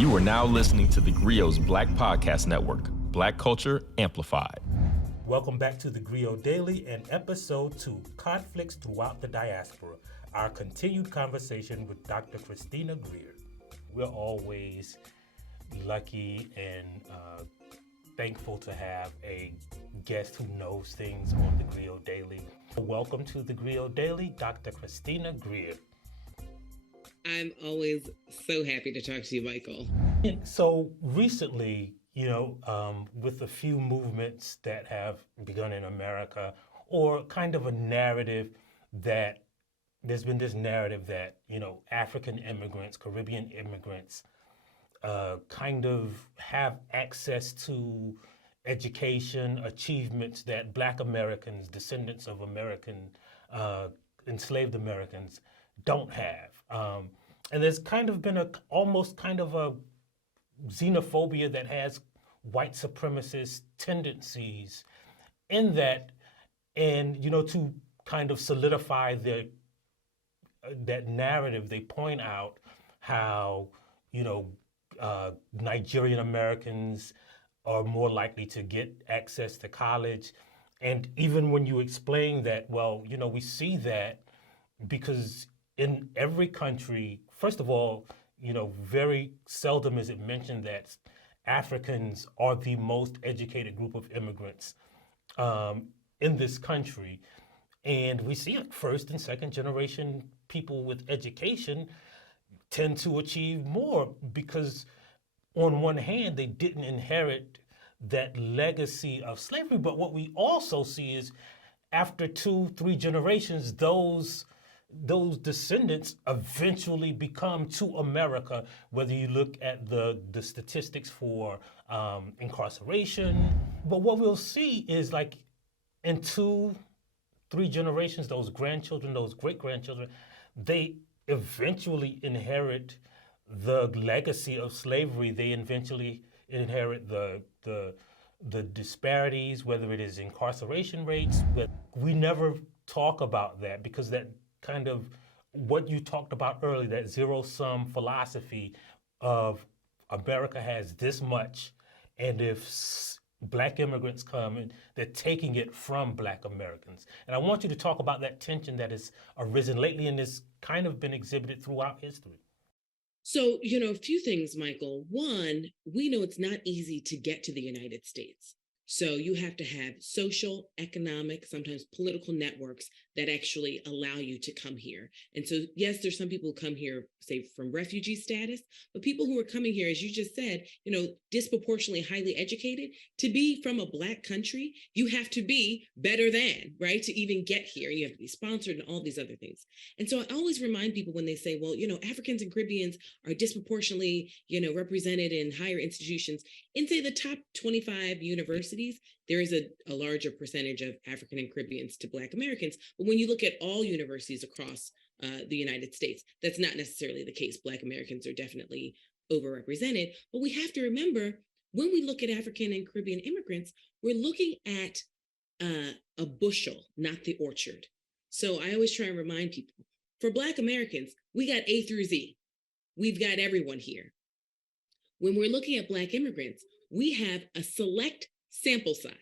You are now listening to TheGrio's Black Podcast Network, Black Culture Amplified. Welcome back to TheGrio Daily and Episode 2, Conflicts Throughout the Diaspora, our continued conversation with Dr. Christina Greer. We're always lucky and thankful to have a guest who knows things on TheGrio Daily. Welcome to TheGrio Daily, Dr. Christina Greer. I'm always so happy to talk to you, Michael. And so recently, with a few movements that have begun in America, or kind of a narrative that there's been this narrative that, African immigrants, Caribbean immigrants, kind of have access to education, achievements that Black Americans, descendants of American, enslaved Americans, don't have. And there's kind of been almost kind of a xenophobia that has white supremacist tendencies in that, and to kind of solidify that narrative, they point out how Nigerian Americans are more likely to get access to college. And even when you explain that, we see that because in every country, first of all, very seldom is it mentioned that Africans are the most educated group of immigrants in this country. And we see first and second generation people with education tend to achieve more because on one hand, they didn't inherit that legacy of slavery. But what we also see is after 2-3 generations, those descendants eventually become to America, whether you look at the statistics for incarceration. But what we'll see is like in 2-3 generations, those grandchildren, those great-grandchildren, they eventually inherit the legacy of slavery. They eventually inherit the disparities, whether it is incarceration rates. But we never talk about that because that kind of what you talked about earlier, that zero-sum philosophy of America has this much, and if Black immigrants come and they're taking it from Black Americans. And I want you to talk about that tension that has arisen lately and has kind of been exhibited throughout history. So, a few things, Michael. One, we know it's not easy to get to the United States. So you have to have social, economic, sometimes political networks that actually allow you to come here. And so, yes, there's some people who come here, say, from refugee status, but people who are coming here, as you just said, disproportionately highly educated. To be from a Black country, you have to be better than, right, to even get here. And you have to be sponsored and all these other things. And so I always remind people when they say, well, Africans and Caribbeans are disproportionately, represented in higher institutions. In, say, the top 25 universities, there is a larger percentage of African and Caribbeans to Black Americans. But when you look at all universities across the United States, that's not necessarily the case. Black Americans are definitely overrepresented. But we have to remember, when we look at African and Caribbean immigrants, we're looking at a bushel, not the orchard. So I always try and remind people, for Black Americans, we got A through Z. We've got everyone here. When we're looking at Black immigrants, we have a select sample size.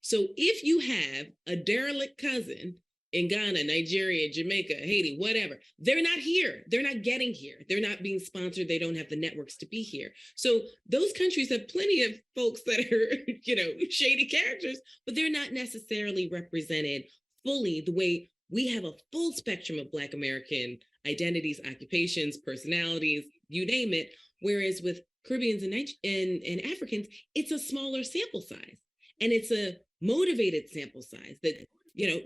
So if you have a derelict cousin in Ghana, Nigeria, Jamaica, Haiti, whatever, they're not here. They're not getting here. They're not being sponsored. They don't have the networks to be here. So those countries have plenty of folks that are, shady characters, but they're not necessarily represented fully the way we have a full spectrum of Black American identities, occupations, personalities, you name it. Whereas with Caribbeans and Africans, it's a smaller sample size. And it's a motivated sample size that,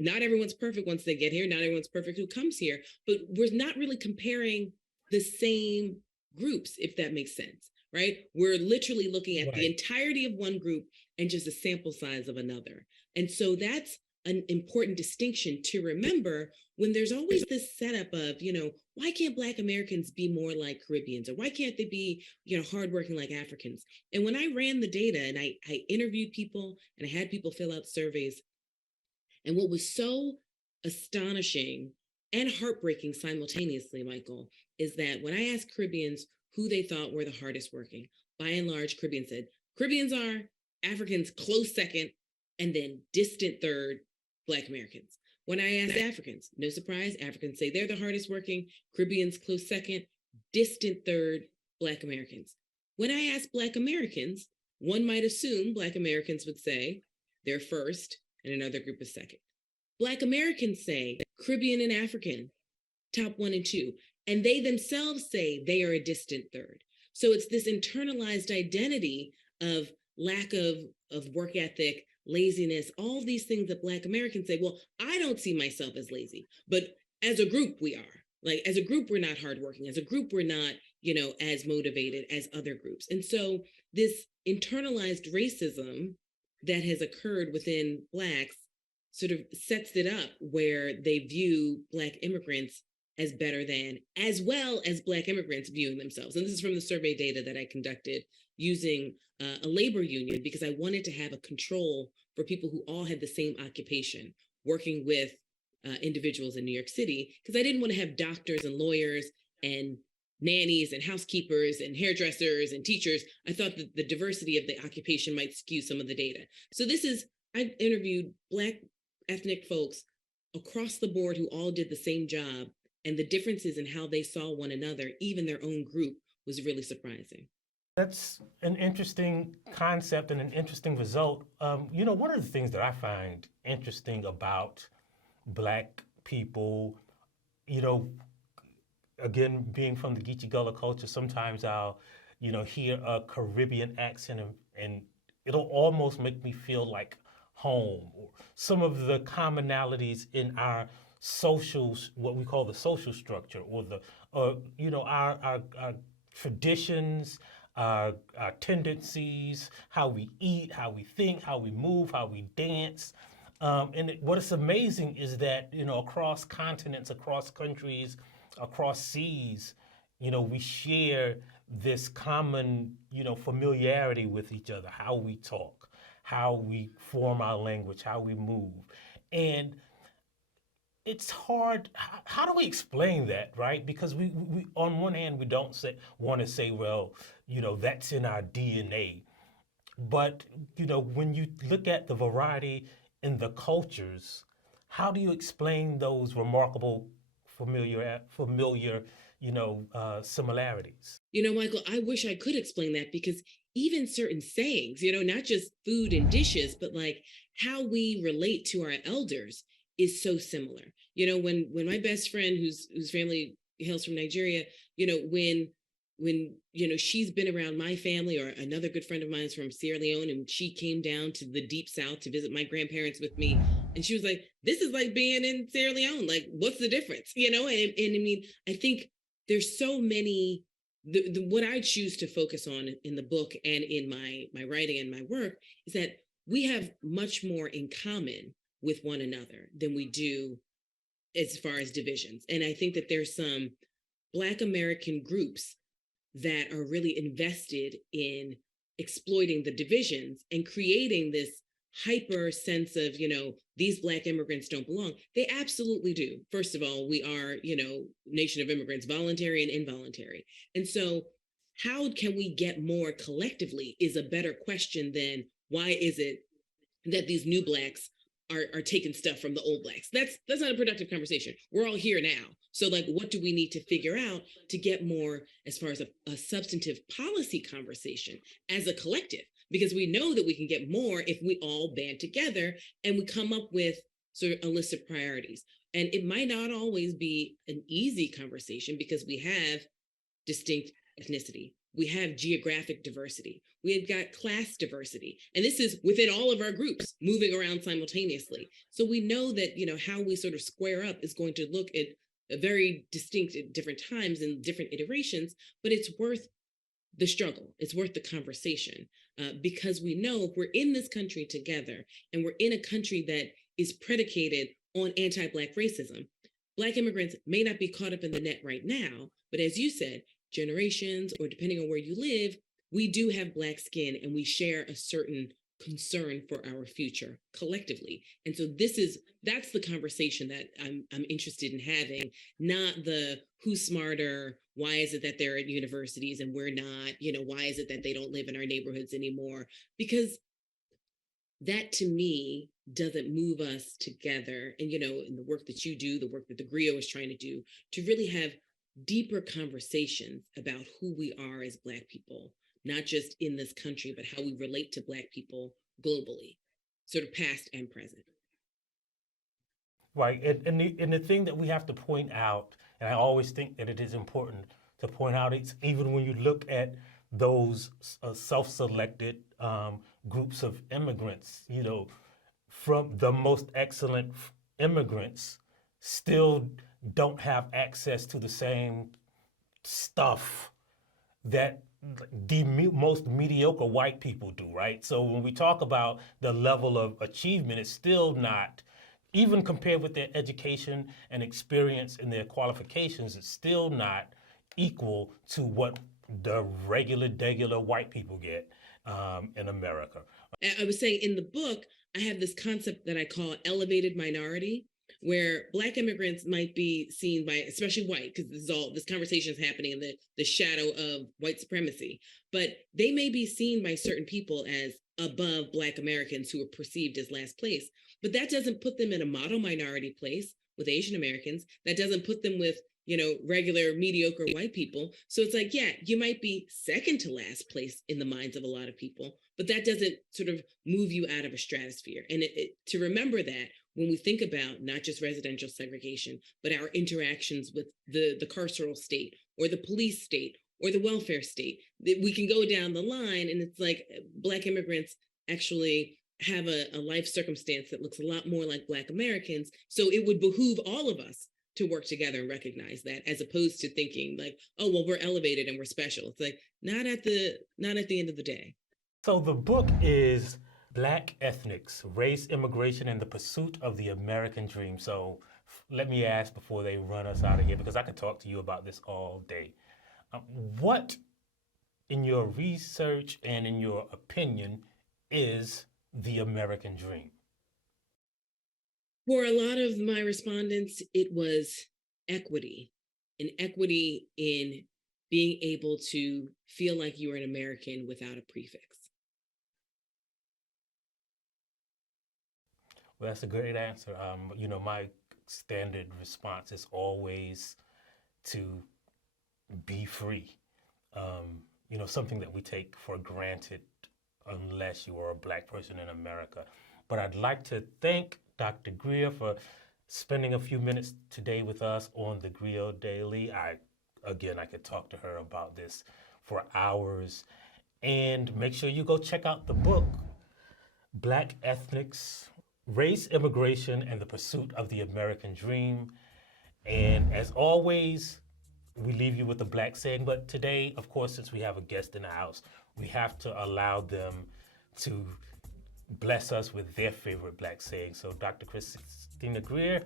not everyone's perfect once they get here. Not everyone's perfect who comes here. But we're not really comparing the same groups, if that makes sense, right? We're literally looking at the entirety of one group and just a sample size of another. And so that's an important distinction to remember when there's always this setup of, why can't Black Americans be more like Caribbeans? Or why can't they be, hardworking like Africans? And when I ran the data and I interviewed people and I had people fill out surveys, and what was so astonishing and heartbreaking simultaneously, Michael, is that when I asked Caribbeans who they thought were the hardest working. By and large, Caribbean said Caribbeans are, Africans close second, and then distant third, Black Americans. When I asked Africans, no surprise, Africans say they're the hardest working, Caribbeans close second, distant third, Black Americans. When I asked Black Americans, one might assume Black Americans would say they're first and another group is second. Black Americans say Caribbean and African, top 1 and 2, and they themselves say they are a distant third. So it's this internalized identity of lack of work ethic, laziness, all these things that Black Americans say, well, I don't see myself as lazy, but as a group, we are. Like, as a group, we're not hardworking. As a group, we're not, as motivated as other groups. And so this internalized racism that has occurred within Blacks sort of sets it up where they view Black immigrants as better than, as well as Black immigrants viewing themselves. And this is from the survey data that I conducted using a labor union, because I wanted to have a control for people who all had the same occupation, working with individuals in New York City, because I didn't want to have doctors and lawyers and nannies and housekeepers and hairdressers and teachers. I thought that the diversity of the occupation might skew some of the data. So I interviewed Black ethnic folks across the board who all did the same job, and the differences in how they saw one another, even their own group, was really surprising. That's an interesting concept and an interesting result. One of the things that I find interesting about Black people, again, being from the Geechee Gullah culture, sometimes I'll, hear a Caribbean accent and it'll almost make me feel like home, or some of the commonalities in our social, what we call the social structure, or our traditions, our tendencies, how we eat, how we think, how we move, how we dance. What is amazing is that, across continents, across countries, across seas, we share this common, familiarity with each other, how we talk, how we form our language, how we move. And it's hard. How do we explain that, right? Because we on one hand, we don't want to say, well, that's in our DNA. But, when you look at the variety in the cultures, how do you explain those remarkable familiar similarities? Michael, I wish I could explain that, because even certain sayings, not just food and dishes, but like how we relate to our elders is so similar. When my best friend, whose family hails from Nigeria, when she's been around my family, or another good friend of mine is from Sierra Leone, and she came down to the deep South to visit my grandparents with me, and she was like, this is like being in Sierra Leone. Like, what's the difference? And I mean, I think there's so many. What I choose to focus on in the book and in my writing and my work is that we have much more in common with one another than we do as far as divisions. And I think that there's some Black American groups that are really invested in exploiting the divisions and creating this hyper sense of, these Black immigrants don't belong. They absolutely do. First of all, we are, nation of immigrants, voluntary and involuntary. And so how can we get more collectively is a better question than why is it that these new Blacks are taking stuff from the old Blacks. That's not a productive conversation. We're all here now. So like, what do we need to figure out to get more as far as a substantive policy conversation as a collective? Because we know that we can get more if we all band together and we come up with sort of a list of priorities. And it might not always be an easy conversation because we have distinct ethnicity. We have geographic diversity. We have got class diversity. And this is within all of our groups moving around simultaneously. So we know that, how we sort of square up is going to look at a very distinct at different times and different iterations, but it's worth the struggle. It's worth the conversation because we know if we're in this country together and we're in a country that is predicated on anti-Black racism, Black immigrants may not be caught up in the net right now, but as you said, generations, or depending on where you live, we do have Black skin and we share a certain concern for our future collectively. And so that's the conversation that I'm interested in having, not the who's smarter, Why is it that they're at universities and we're not? Why is it that they don't live in our neighborhoods anymore? Because that to me doesn't move us together. And, in the work that you do, the work that TheGrio is trying to do, to really have deeper conversations about who we are as Black people, not just in this country, but how we relate to Black people globally, sort of past and present. Right. And the thing that we have to point out, and I always think that it is important to point out, it's even when you look at those self-selected groups of immigrants, from the most excellent immigrants still don't have access to the same stuff that the most mediocre white people do, right? So when we talk about the level of achievement, it's still not, even compared with their education and experience and their qualifications, it's still not equal to what the regular white people get in America. I was saying in the book, I have this concept that I call elevated minority, where Black immigrants might be seen by, especially white, because this conversation is happening in the shadow of white supremacy, but they may be seen by certain people as above Black Americans who are perceived as last place. But that doesn't put them in a model minority place with Asian Americans. That doesn't put them with, regular mediocre white people. So it's like, yeah, you might be second to last place in the minds of a lot of people, but that doesn't sort of move you out of a stratosphere. And to remember that when we think about not just residential segregation, but our interactions with the carceral state or the police state or the welfare state, we can go down the line, and it's like Black immigrants actually have a life circumstance that looks a lot more like Black Americans. So it would behoove all of us to work together and recognize that, as opposed to thinking like, oh, well, we're elevated and we're special. It's like, not at the end of the day. So the book is Black Ethnics, Race, Immigration, and the Pursuit of the American Dream. So let me ask before they run us out of here, because I could talk to you about this all day. What, in your research and in your opinion, is the American dream? For a lot of my respondents, it was equity, and equity in being able to feel like you are an American without a prefix. Well, that's a great answer. My standard response is always to be free. Something that we take for granted unless you are a Black person in America. But I'd like to thank Dr. Greer for spending a few minutes today with us on TheGrio Daily. I could talk to her about this for hours. And make sure you go check out the book, Black Ethnics, Race, Immigration, and the Pursuit of the American Dream. And as always, we leave you with a Black saying. But today, of course, since we have a guest in the house, we have to allow them to bless us with their favorite Black saying. So Dr. Christina Greer,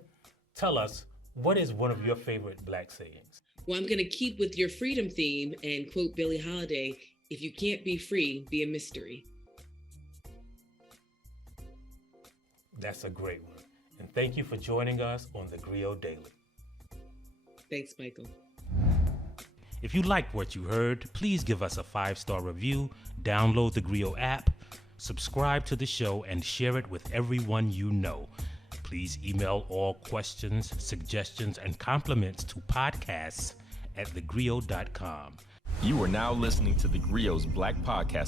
tell us, what is one of your favorite Black sayings? Well, I'm going to keep with your freedom theme and quote Billie Holiday, if you can't be free, be a mystery. That's a great one. And thank you for joining us on TheGrio Daily. Thanks, Michael. If you liked what you heard, please give us a 5-star review, download the TheGrio app, subscribe to the show, and share it with everyone you know. Please email all questions, suggestions, and compliments to podcasts@thegrio.com. You are now listening to TheGrio's Black Podcast